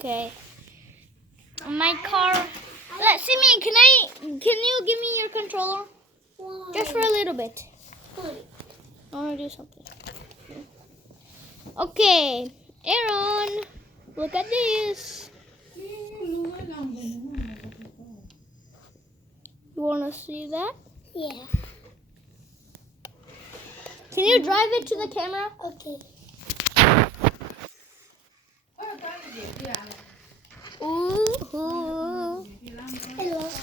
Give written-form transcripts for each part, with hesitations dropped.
Okay. My car. Simeon, can you give me your controller? Why? Just for a little bit. Why? I want to do something. Okay, Aaron, look at this. You want to see that? Yeah. Can you drive it to the camera? Okay. Ooh. Hello.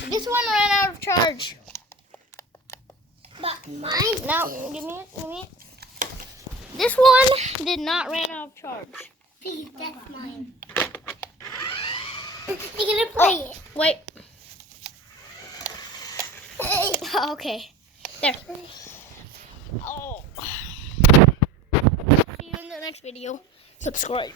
This one ran out of charge. But mine. Now, give me it. This one did not run out of charge. Please, that's mine. You're gonna play it. Wait. Okay. There. Oh. See you in the next video. Subscribe.